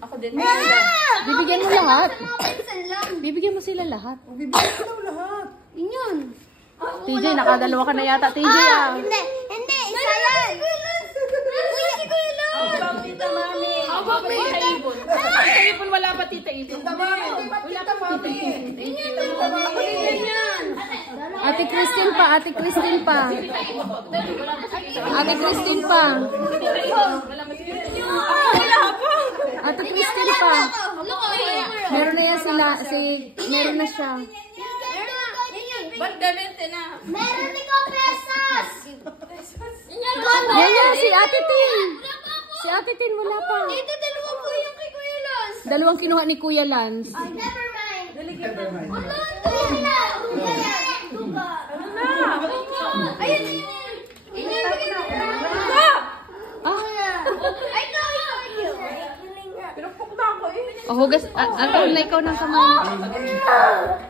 Ako din. Bibigyan mo lahat. Bibigyan mo sila lahat. Bibigyan ko daw lahat. Inyon. TJ, nakadalawa ka na yata, TJ ah. Hindi, isa yan. Kuya, si Kuya Lon. Ang tita mami. Ang tita Ibon. Tita Ibon, wala pa tita Ibon. Tita mami. Wala pa mami. Tita mami. Ate Christine pa, Ate Christine pa. Ate Christine pa. Ate Christine pa. Meron na yan sila, meron na siya. Ba't ganito na? Meron ni ko pesos. Yan yan, si Ate Tin. Si Ate Tin, wala pa. Ito, dalawa po yung kay Kuya Lon. Dalawang kinuha ni Kuya Lance. Ay, never mind. Never mind. Ayun na. Ayun. Inyon, bigyan mo na. Ay, ito. Pinupok na ako eh. Oh, hugas. Ano na ikaw ng kamay.